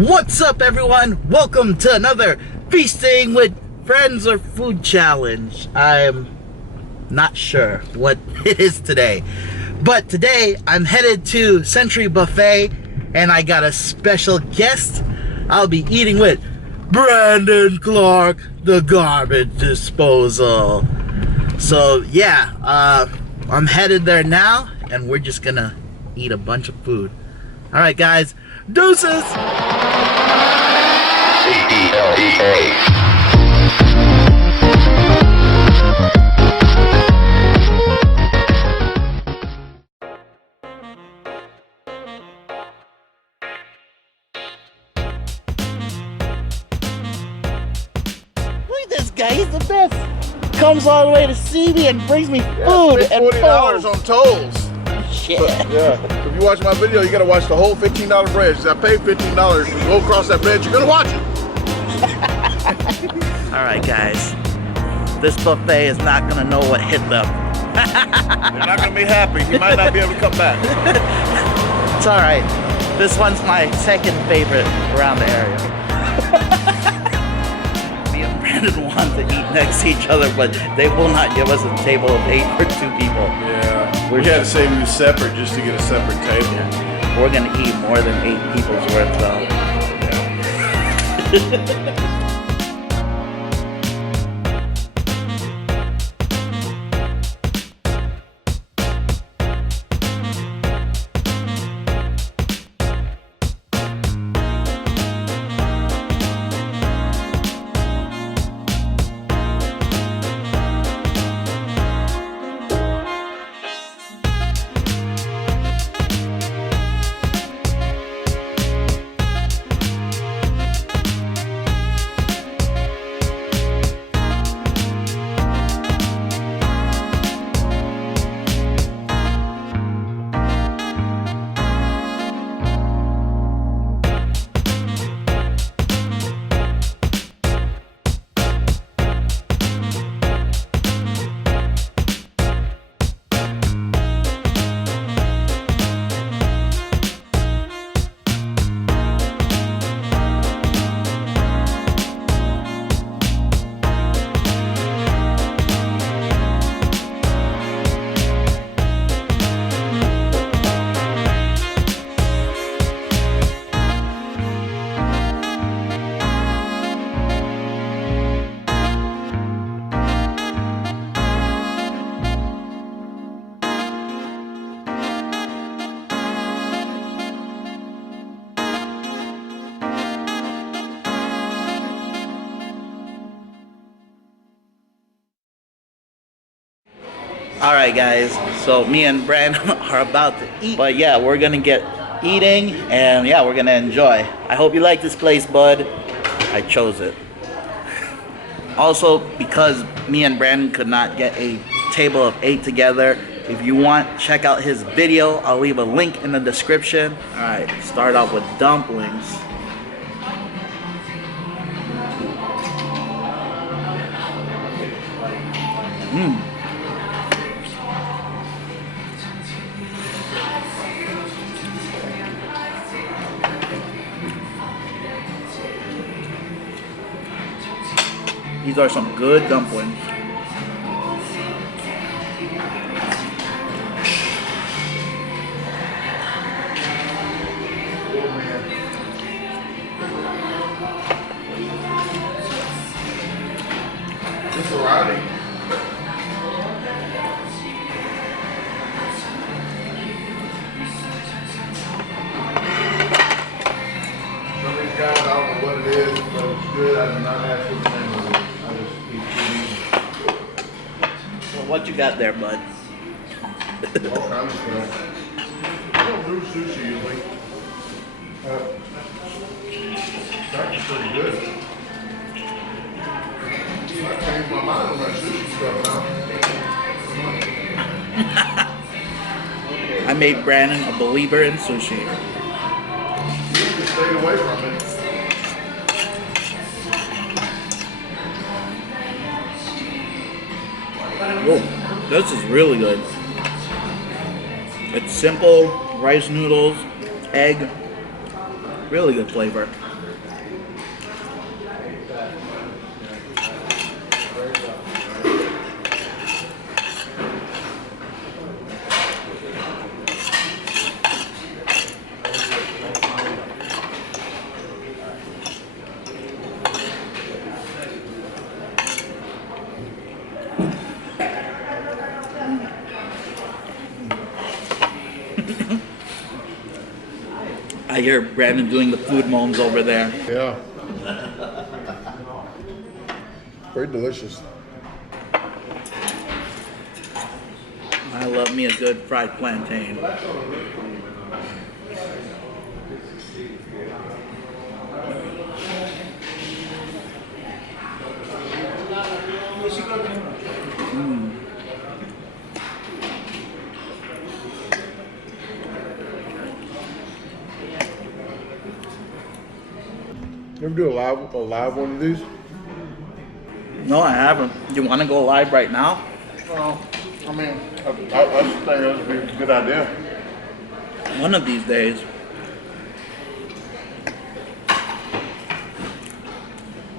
What's up, everyone? Welcome to another Feasting with Friends or Food Challenge. I'm not sure what it is today, but today I'm headed to Century Buffet and I got a special guest. I'll be eating with Brandon Clark, the garbage disposal. So yeah, I'm headed there now and we're just gonna eat a bunch of food. All right, guys, deuces. C-E-L-E-A. Look at this guy, he's the best. Comes all the way to see me and brings me food and $40 on tolls. Shit. So, yeah. If you watch my video, you gotta watch the whole $15 bridge. I paid $15 to go across that bridge. You're gonna watch it. Alright, guys. This buffet is not gonna know what hit them. They're not gonna be happy. You might not be able to come back. It's alright. This one's my second favorite around the area. Me and Brandon want to eat next to each other, but they will not give us a table of 8 for 2 people. Yeah. We had to say we were separate just to get a separate table. Yeah. We're gonna eat more than 8 people's worth, though. Yeah. Alright, guys, so me and Brandon are about to eat, but yeah, we're gonna get eating and yeah, we're gonna enjoy. I hope you like this place, bud. I chose it. Also, because me and Brandon could not get a table of 8 together, if you want, check out his video. I'll leave a link in the description. Alright, start off with dumplings. These are some good dumplings. It's arriving. Some of these guys, I don't know what it is, but it's good. I do not have food name of it. Well, what you got there, bud? All kinds of stuff. I don't do sushi usually. It's actually pretty good. I changed my mind on that sushi stuff now. I made Brandon a believer in sushi. You just stayed away from it. Oh, this is really good. It's simple, rice noodles, egg, really good flavor. I hear Brandon doing the food moans over there. Yeah. Very delicious. I love me a good fried plantain. You ever do a live one of these? No, I haven't. You want to go live right now? Well, I mean, I just think that would be a good idea. One of these days.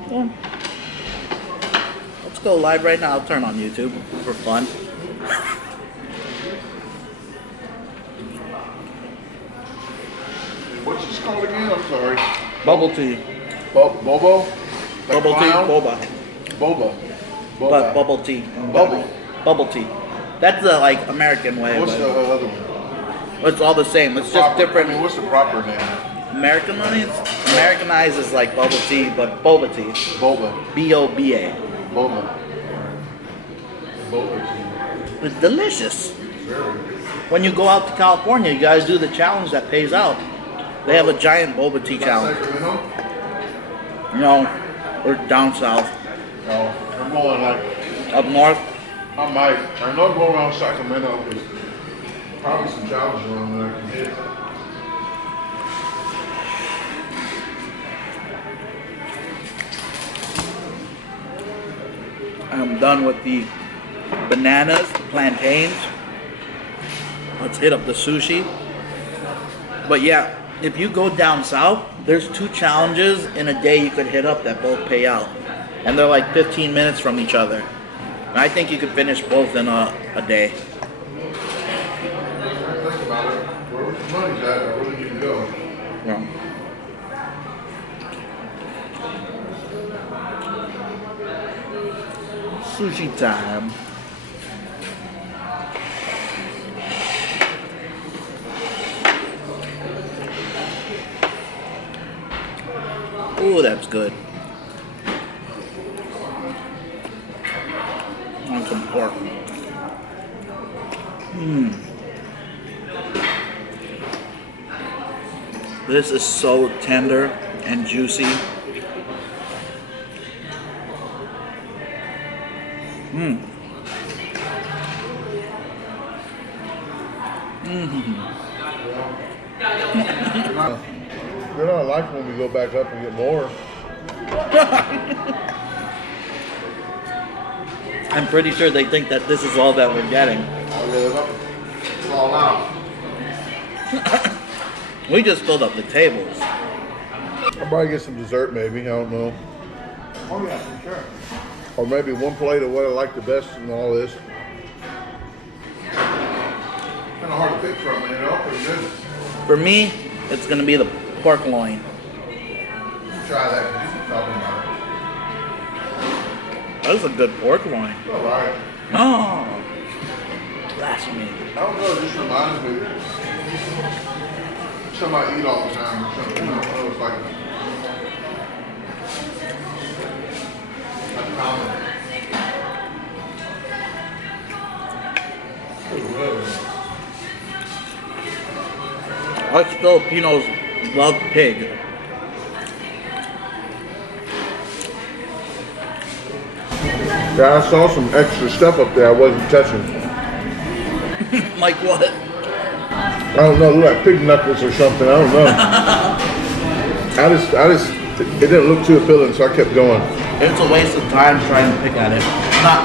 Well, let's go live right now. I'll turn on YouTube for fun. What's this called again? I'm sorry. Bubble tea. Bobo? Like Bubble tea, clown? boba. Boba. But bubble tea. Bubble. Bubble tea. That's the like American way. What's the but other one? it's all the same. It's just Proper- different. I mean, what's the proper name? Americanized is like bubble tea, but boba tea. Boba. B-O-B-A. Boba. Boba tea. It's delicious. When you go out to California, you guys do the challenge that pays out. They have a giant boba tea challenge. Sacramento? No, or down south. No, I'm going like, Up north, I might. I know I'm going around Sacramento because probably some challenges around there I can hit. I'm done with the bananas, plantains. Let's hit up the sushi. But yeah, if you go down south, there's 2 challenges in a day you could hit up that both pay out. And they're like 15 minutes from each other. And I think you could finish both in a day. Think about it. Where the money's at, I really need to go. Yeah. Sushi time. Oh, that's good. On some pork. This is so tender and juicy. They're not like when we go back up and get more. I'm pretty sure they think that this is all that we're getting. It's all out. We just filled up the tables. I'll probably get some dessert maybe, I don't know. Oh yeah, for sure. Or maybe one plate of what I like the best in all this. Kind of hard to pick from, you know? Pretty good. For me, it's gonna be the pork loin. Try that, because you keep talking about it. That's a good pork loin. It's all right. Oh, blasphemy. I don't know, it just reminds me. Something I eat all the time or something. I don't know, it's like common. Us Filipinos love pig. Yeah, I saw some extra stuff up there I wasn't touching. Like what? I don't know, look like pig knuckles or something, I don't know. It didn't look too appealing, so I kept going. It's a waste of time trying to pick at it.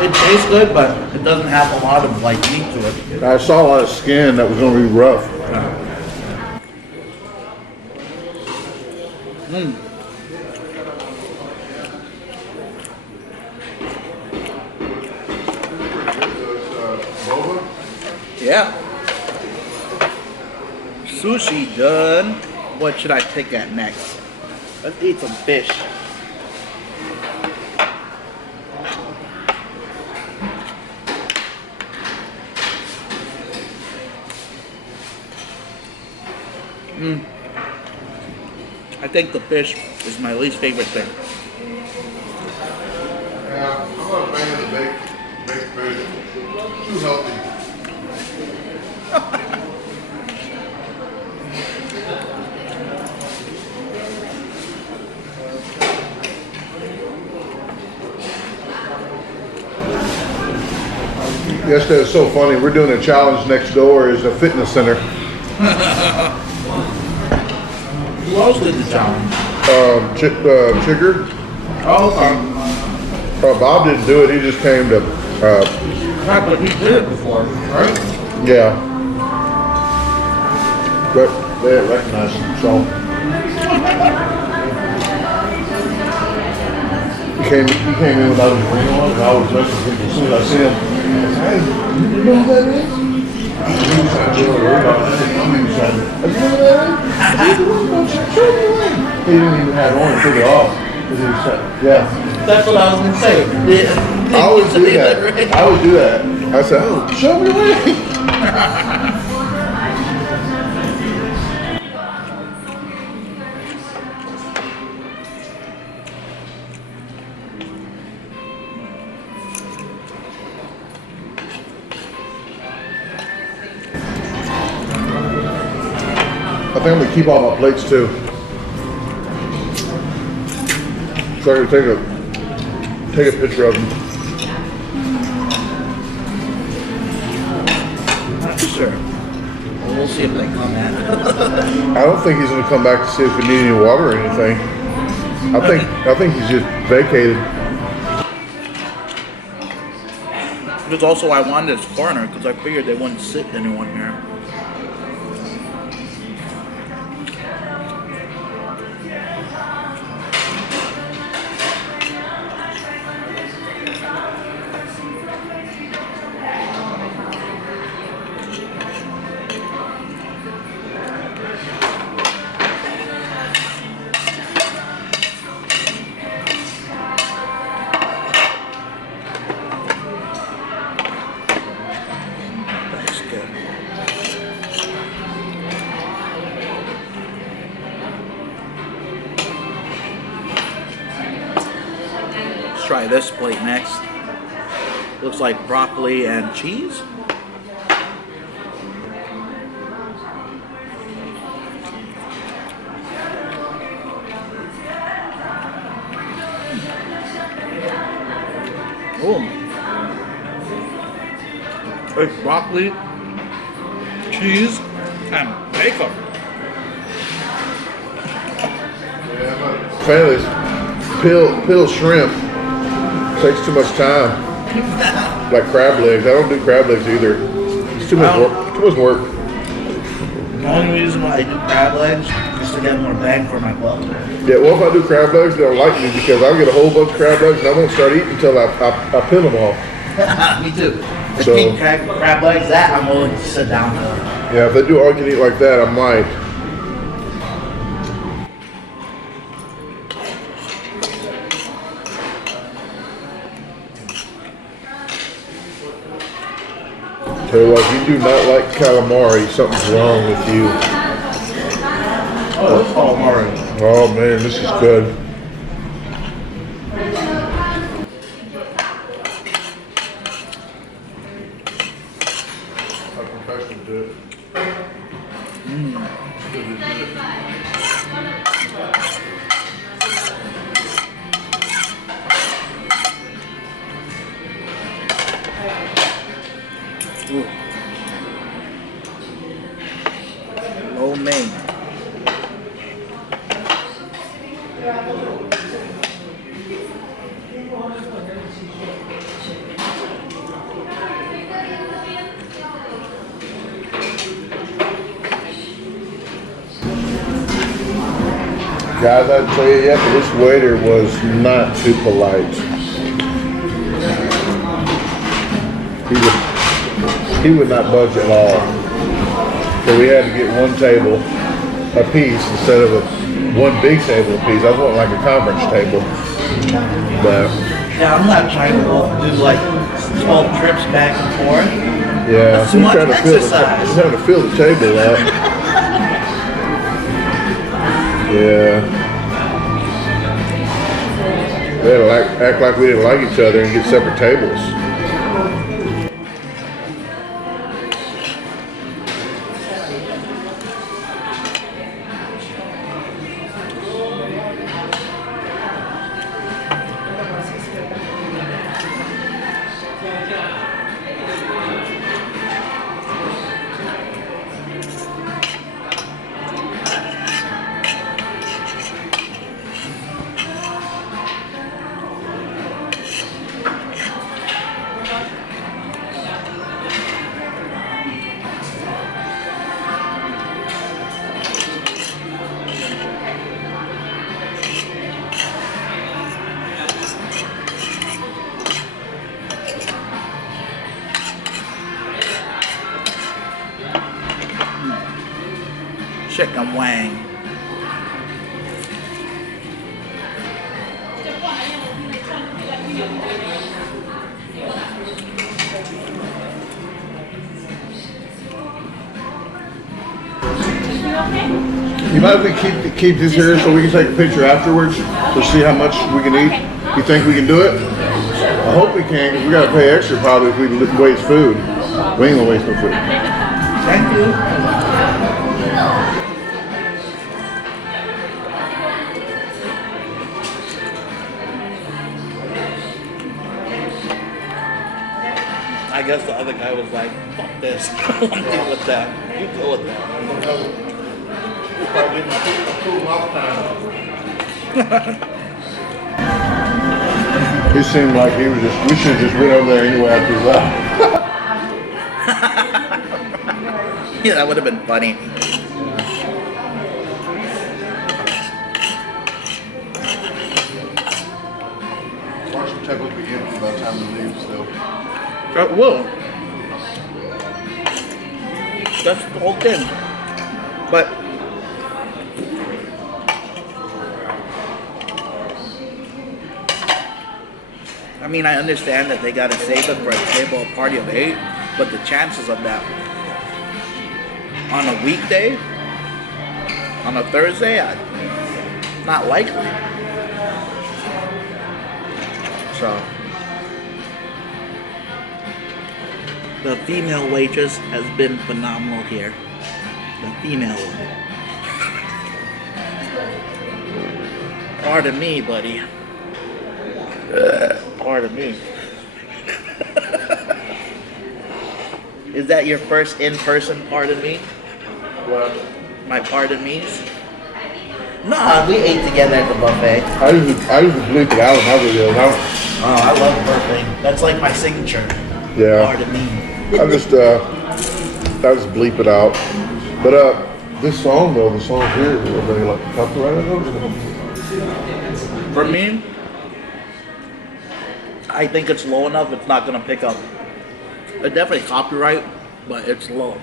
It tastes good, but it doesn't have a lot of like meat to it. I saw a lot of skin that was going to be rough. Yeah. Sushi done. What should I pick at next? Let's eat some fish. I think the fish is my least favorite thing. Yeah, I'm not a fan of the baked fish. Too healthy. Yesterday was so funny. We're doing a challenge next door. Is a fitness center. Who else did the challenge? Chigger. Oh, Bob didn't do it. He just came to. right, but he did it before, right? Yeah. But they didn't recognize him, so. He came in without his ring on, and I was listening to people as soon as I see him. Hey, you know who that is? He was trying to do it. I didn't know he was trying to. You know who that is? He didn't even have it on and took it off. Yeah. That's what I was gonna say. I always do that. I always do that. I said, oh, show me the ring. I think I'm gonna keep all my plates too. So I can take a picture of them. Sure. We'll see if they come in. I don't think he's gonna come back to see if we need any water or anything. I think he's just vacated. Because also I wanted this corner because I figured they wouldn't sit anyone here. Try this plate next. Looks like broccoli and cheese. Oh, it's broccoli, cheese, and bacon. Fan of this peel shrimp. Takes too much time. Like crab legs. I don't do crab legs either. It's too much work. Too much work. The only reason why I do crab legs is to get more bang for my buck. Yeah, well, if I do crab legs, they'll like me because I'll get a whole bunch of crab legs and I won't start eating until I peel them off. Me too. If So- you eat crab legs, that I'm willing to sit down for. Yeah, if they do all you can eat like that, I might. Tell you what, if you do not like calamari, something's wrong with you. Oh, it's calamari. Oh man, this is good. A professional did it. Lo mein. Guys, I'd tell you, yeah, but this waiter was not too polite. He would not budge at all. So we had to get one table a piece instead of one big table a piece. I was wanting like a conference table. But Yeah, I'm not trying to do like 12 trips back and forth. yeah, That's too much exercise. He's having to fill the table up. Yeah. They had to act like we didn't like each other and get separate tables. Chicken wang. You might as well keep this here so we can take a picture afterwards to see how much we can eat. You think we can do it? I hope we can, because we got to pay extra probably if we waste food. We ain't gonna waste no food. Thank you. I guess the other guy was like, fuck this. I don't want to deal with that. You deal with that. He seemed like he was just, we should have just went over there anyway after he left. Yeah, that would have been funny. Watch the table be empty by the time we leave still. It will. That's the whole thing. But I mean, I understand that they gotta save it for a table of party of 8, but the chances of that on a weekday, on a Thursday, not likely. So the female waitress has been phenomenal here. The female one. Pardon me, buddy. Pardon me. Is that your first in-person pardon me? What? My pardon me's? Nah, we ate together at the buffet. I usually bleep it out in my videos. Oh, I love burping. That's like my signature. Yeah. Pardon me. I just bleep it out. But this song though, the song here, is everybody like copyrighted those? For me, I think it's low enough, it's not gonna pick up. It's definitely copyright, but it's low.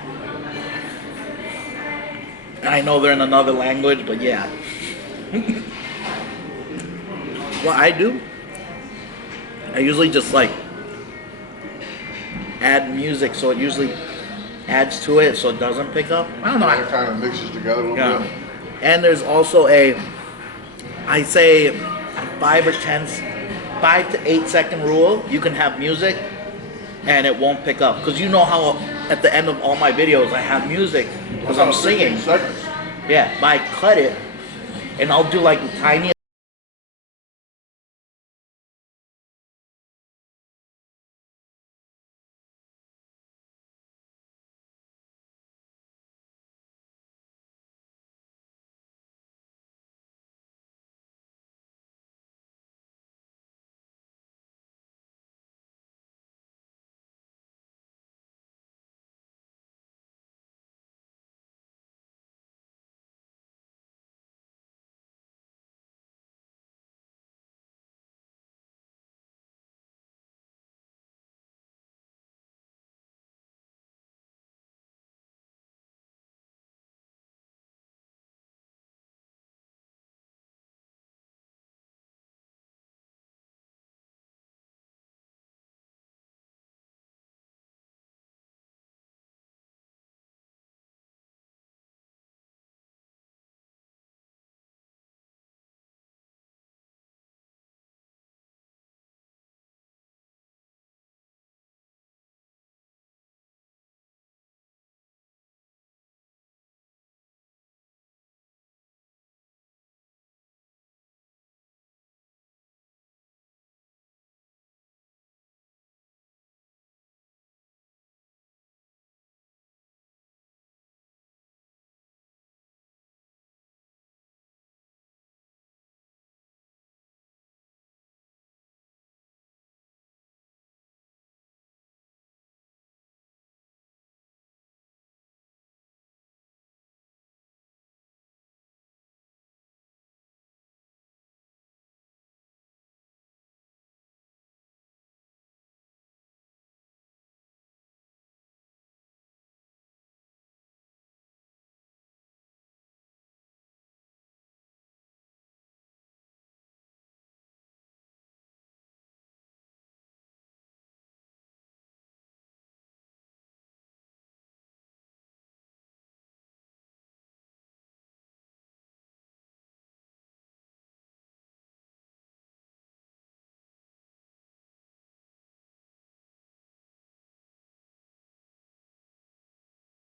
I know they're in another language, but yeah. What I do, I usually just like add music, so it usually adds to it, so it doesn't pick up. I don't know. It kind of mixes together a little bit. And there's also I say 5 to 8 second rule. You can have music, and it won't pick up, because you know how at the end of all my videos I have music because I'm singing. Yeah, but I cut it, and I'll do like tiny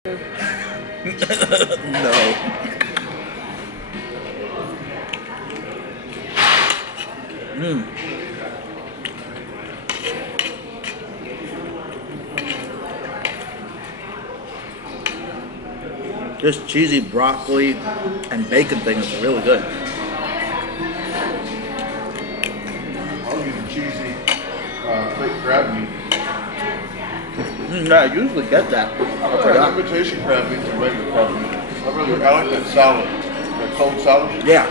No. This cheesy broccoli and bacon thing is really good. I'll use the cheesy fake crab meat. Yeah, I usually get that. I forgot. Imitation crab meat and regular crab meat. I like that salad. That cold salad. Yeah.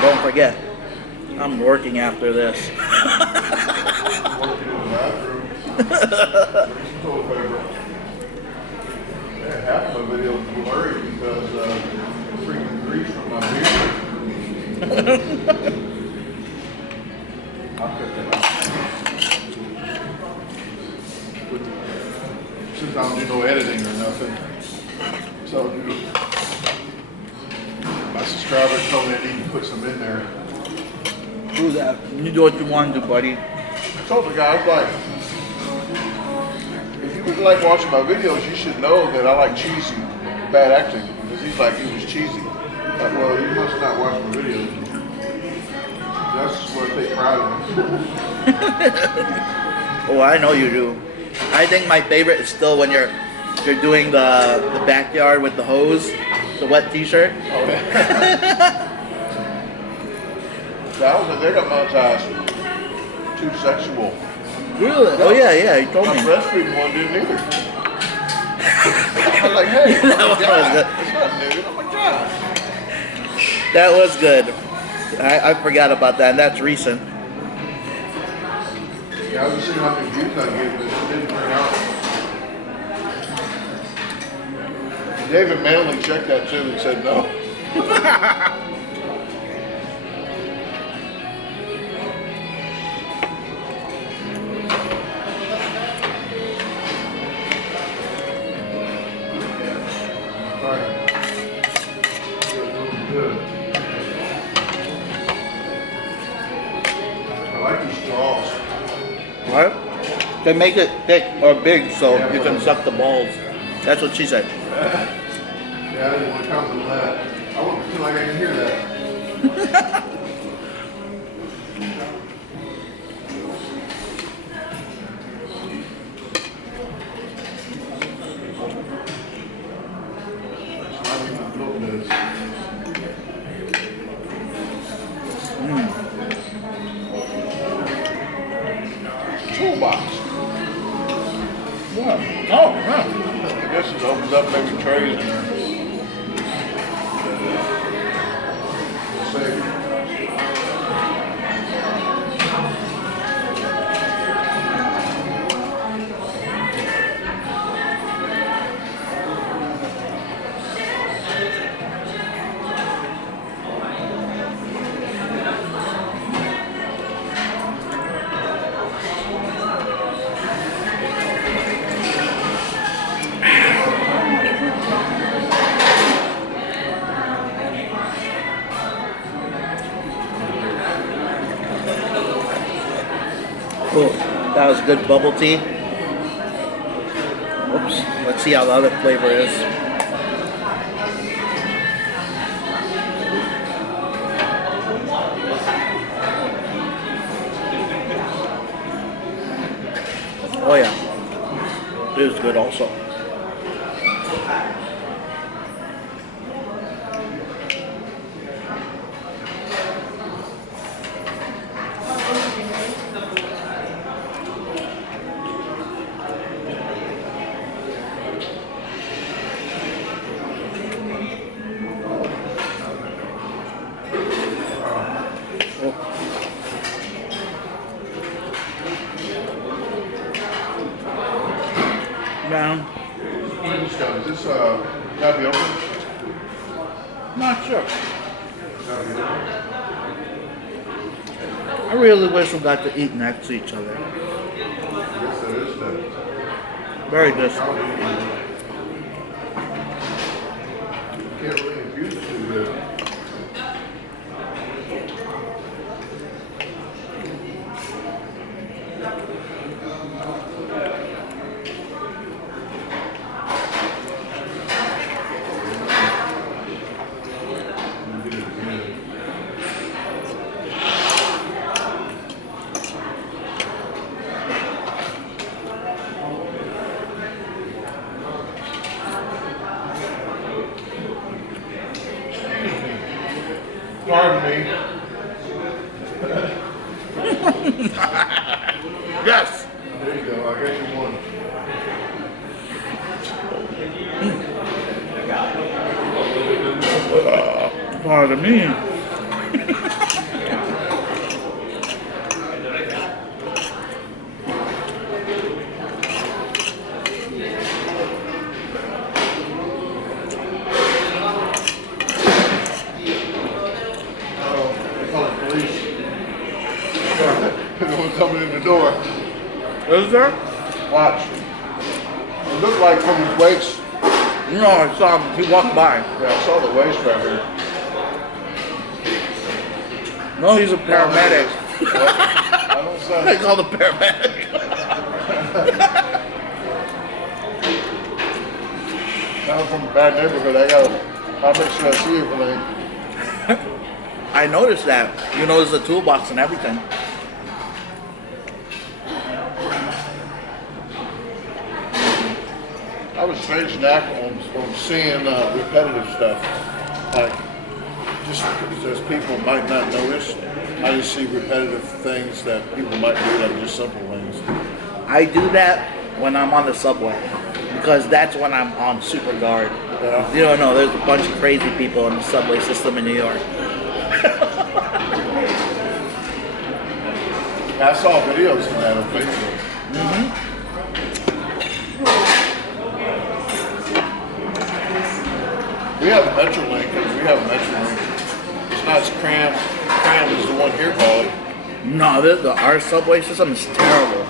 Don't forget, I'm working after this. Working in the bathroom. Bring some toilet paper. Yeah, half my video is blurry because freaking grease from my beard. I'll cut that out. Since I don't do no editing or nothing. So my subscriber told me I need to put some in there. Do that. You do what you want to do, buddy. I told the guy, I was like, if you really like watching my videos, you should know that I like cheesy, bad acting. Because he's like, it was cheesy. Like, well, you must not watch my videos. That's what they pride in. Oh, I know you do. I think my favorite is still when you're doing the backyard with the hose, the wet t-shirt. Oh, yeah. They got monetized. Too sexual. Really? Oh yeah, yeah. You told My me. breastfeeding one didn't either. I was like, hey, That one was good. it's not nude. Oh my god. That was good. I forgot about that, and that's recent. Yeah, I was just seeing how many views I get, but it didn't turn out. David Manley checked that too and said no. Alright. Good. I like these straws. What? They make it thick or big so you can suck the balls. That's what she said. Yeah, I didn't want to comment on that. I want to feel like I can hear that. It's not even looking this. Toolbox. Yeah. Oh, yeah. I guess it opens up maybe trays in there. We'll see. Cool. That was good bubble tea. Oops. Let's see how the other flavor is. Oh yeah. It is good also. Down. Is this gotta be open? Not sure. Gotta be open. I really wish we got to eat next to each other. I guess that is that. Very good. Can't really confuse it too good. Pardon me. Yes. There you go. I got you one. Pardon me. Coming in the door. Is there? Watch. It looked like from his waist. No, I saw him. He walked by. Yeah, I saw the waist right here. No, he's a paramedic. I don't say. They call the paramedic. I'm from a bad neighborhood. I'll make sure I see everything. I noticed that. You noticed the toolbox and everything. I was strange knack on seeing repetitive stuff. Like, just because people might not notice, I just see repetitive things that people might do, like just simple things. I do that when I'm on the subway because that's when I'm on super guard. Yeah. You don't know, there's a bunch of crazy people in the subway system in New York. I saw videos of that on Facebook. We have a Metrolink. It's not as crammed as the one here, called. No, our subway system is terrible.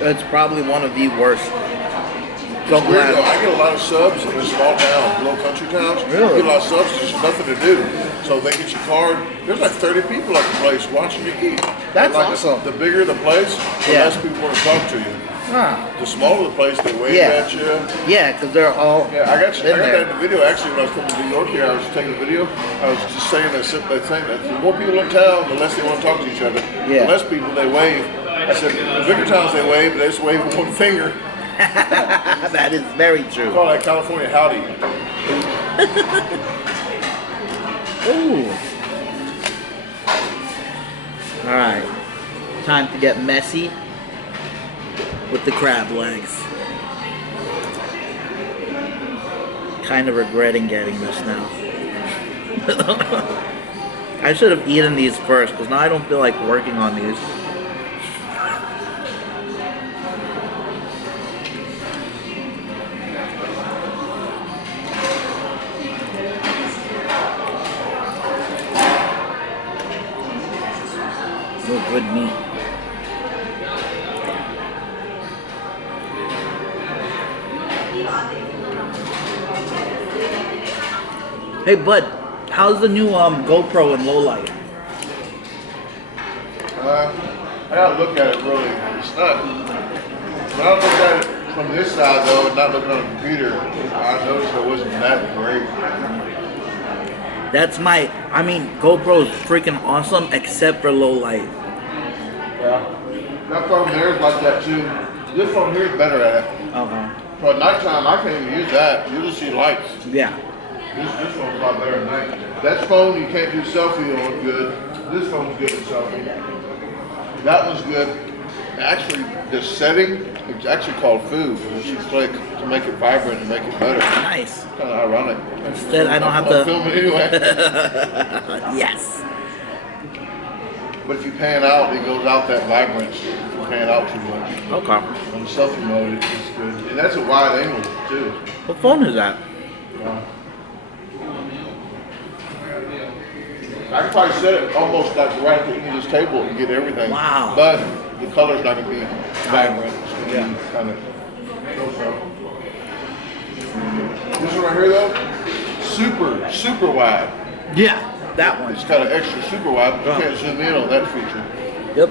It's probably one of the worst. So Weird glad. though, I get a lot of subs in this small towns, little country towns. Really? I get a lot of subs, there's nothing to do. So they get your card. There's like 30 people at the place watching you eat. That's like awesome. The bigger the place, the Yeah. less people want to talk to you. Huh. The smaller the place, they wave Yeah. at you. Yeah, because they're all Yeah, I got in that there. in the video. Actually, when I was coming to New York here, I was taking a video. I was just saying that simple thing that the more people in town, the less they want to talk to each other. Yeah. The less people they wave. I said, the bigger towns they wave, but they just wave with one finger. That is very true. Call that California howdy. Ooh. All right. Time to get messy with the crab legs. Kind of regretting getting this now. I should have eaten these first because now I don't feel like working on these. Oh, good meat. Hey, bud, how's the new GoPro in low light? I gotta look at it really. It's not. When I look at it from this side though, and not looking on the computer, I noticed it wasn't that great. That's I mean, GoPro is freaking awesome except for low light. Yeah. That phone there is like that too. This phone here is better at it. Uh-huh. For nighttime, I can't even use that. You just see lights. Yeah. This phone's a lot better at night. That phone you can't do selfie on good. This phone's good at selfie. That one's good. Actually, the setting, it's actually called food. When you click to make it vibrant and make it better. Nice. Kind of ironic. Instead, I don't have I'll to. film it anyway. Yes. But if you pan out, it goes out that vibrance. If you pan out too much. Okay. On the selfie mode, it's good. And that's a wide angle too. What phone is that? I can probably set it almost like right at the end of this table and get everything. Wow. But the color's not going to be vibrant. It's going to Yeah. be kind of so. one right here though, super wide. Yeah, that one. It's got an extra super wide, but you can't zoom in on that feature. Yep.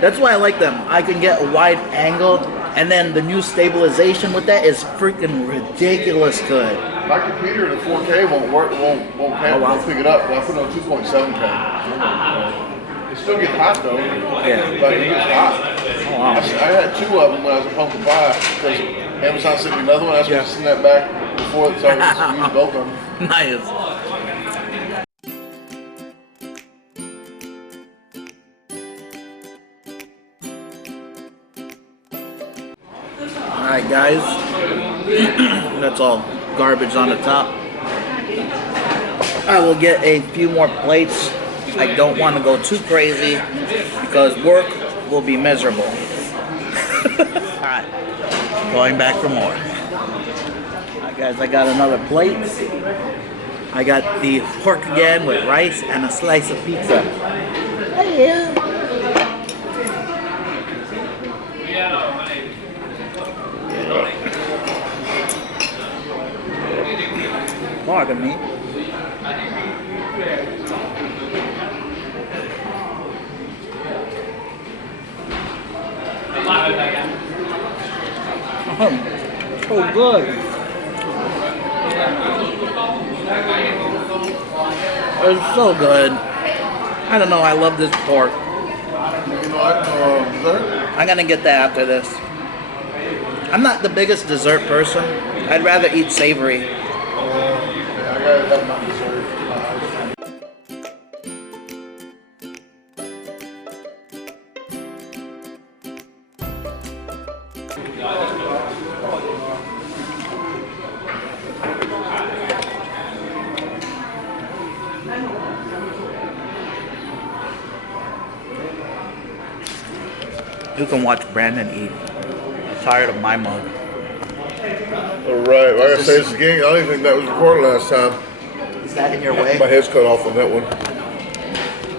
That's why I like them. I can get a wide angle, and then the new stabilization with that is freaking ridiculous good. My computer in the 4K won't work, won't pick it up, but I put it on 2.7K. It still gets hot though. Yeah. But it gets hot. Oh, wow. I had 2 of them when I was at home to buy because Amazon sent me another one. I was going to send that back before, so I was use both of them. Nice. Alright guys, that's all garbage on the top. I will get a few more plates. I don't want to go too crazy because work will be miserable. Alright, going back for more. Alright guys, I got another plate. I got the pork again with rice and a slice of pizza. Yeah. Pardon me. So good. It's so good. I don't know, I love this pork. I'm gonna get that after this. I'm not the biggest dessert person. I'd rather eat savory. I gotta have my dessert. You can watch Brandon eat. I'm tired of my mug. Alright, like I say this again, I don't even think that was recorded last time. Is that in your way? My head's cut off on that one.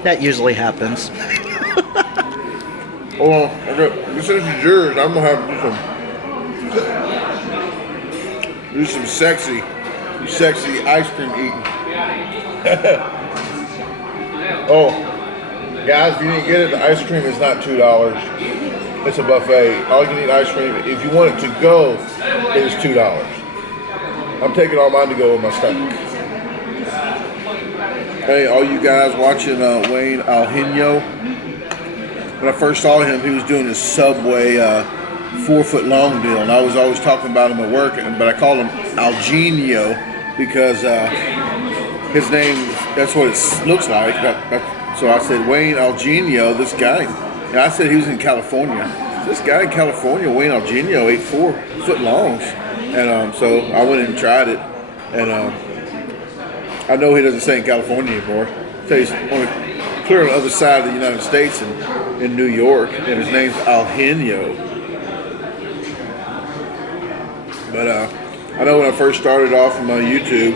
That usually happens. Hold on, this is yours. I'm gonna have to do some sexy ice cream eating. Oh, guys, if you didn't get it, the ice cream is not $2. It's a buffet. All you can eat ice cream. If you want it to go, it is $2. I'm taking all mine to go with my stomach. Hey, all you guys watching Wayne Algenio. When I first saw him, he was doing his Subway 4-foot long deal, and I was always talking about him at work, but I called him Algenio because his name, that's what it looks like. So I said, Wayne Algenio, this guy. And I said he was in California. This guy in California, Wayne Algenio, ate 4-foot longs. And so I went and tried it. And I know he doesn't stay in California anymore. So he's clear on the other side of the United States in New York. And his name's Algenio. But I know when I first started off on my YouTube,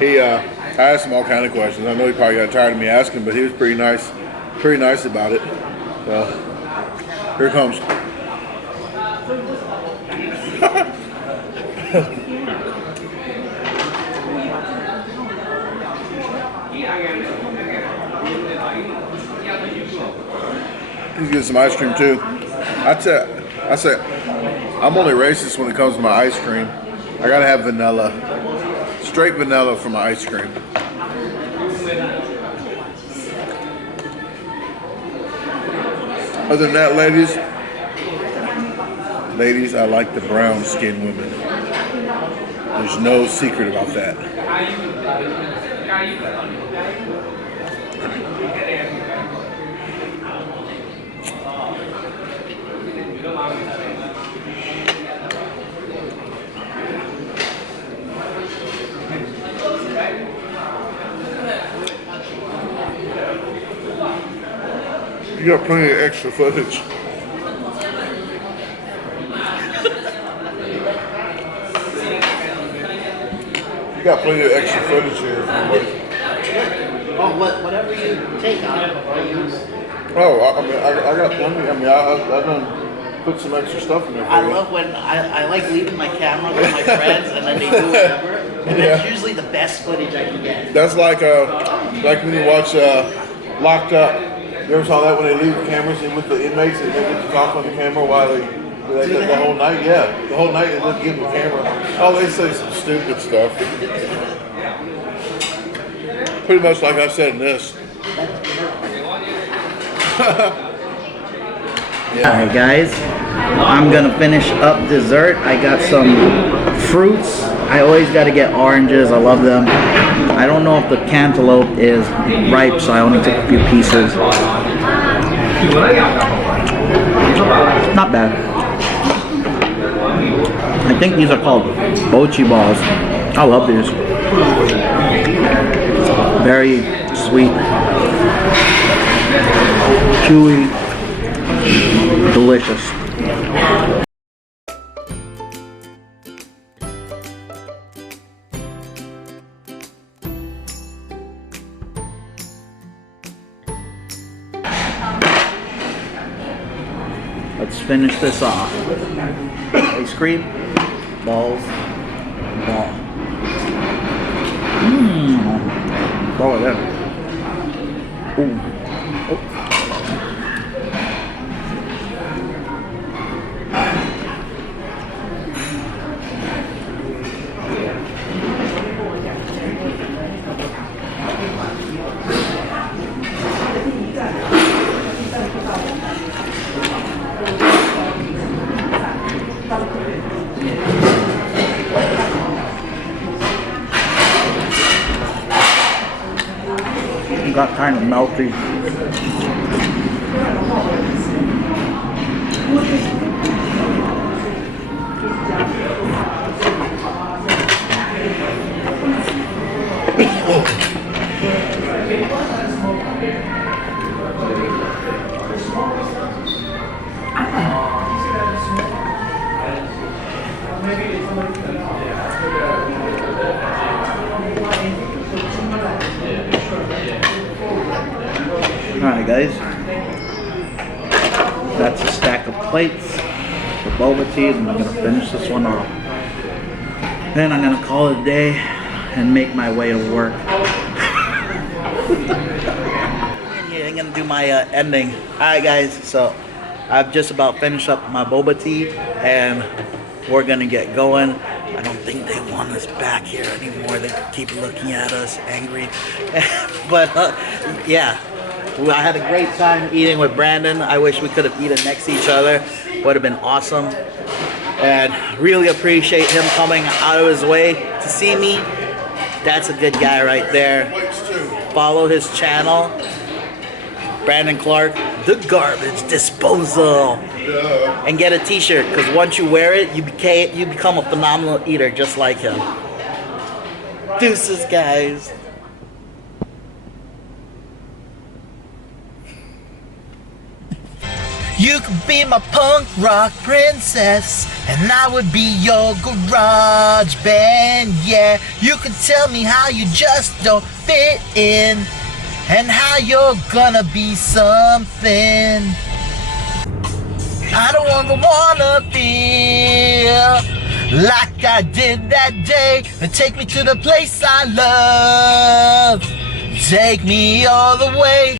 I asked him all kind of questions. I know he probably got tired of me asking, but he was pretty nice about it. So, here it comes. He's getting some ice cream too. I say, I'm only racist when it comes to my ice cream. I gotta have vanilla. Straight vanilla for my ice cream. Other than that, ladies, I like the brown skinned women. There's no secret about that. You got plenty of extra footage. You got plenty of extra footage here. Oh, whatever you take on it, or use. Oh, I mean, I got plenty. I mean, I done put some extra stuff in there for I you. love when I like leaving my camera with my friends and then they do whatever. And that's usually the best footage I can get. That's like when you watch Locked Up. You ever saw that when they leave the cameras in with the inmates and they get to talk on the camera while they the whole night? Yeah, the whole night they look give them the camera. Oh, they say some stupid stuff. Pretty much like I said in this. Alright guys, I'm gonna finish up dessert. I got some fruits. I always gotta get oranges, I love them. I don't know if the cantaloupe is ripe, so I only took a few pieces. Not bad. I think these are called mochi balls. I love these. Very sweet, chewy, delicious. Let's finish this off. Ice cream, balls, ball. Throw it in. Ooh. Oh. Got kind of melty. Alright guys, that's a stack of plates for boba teas, and I'm going to finish this one off. Then I'm going to call it a day and make my way to work. I'm going to do my ending. Alright guys, so I've just about finished up my boba tea and we're going to get going. I don't think they want us back here anymore. They keep looking at us angry. But yeah. I had a great time eating with Brandon. I wish we could have eaten next to each other. Would have been awesome. And really appreciate him coming out of his way to see me. That's a good guy right there. Follow his channel. Brandon Clark, The Garbage Disposal. And get a t-shirt, because once you wear it, you become a phenomenal eater just like him. Deuces, guys. You could be my punk rock princess, and I would be your garage band, yeah. You could tell me how you just don't fit in, and how you're gonna be something I don't wanna feel like I did that day. And take me to the place I love. Take me all the way.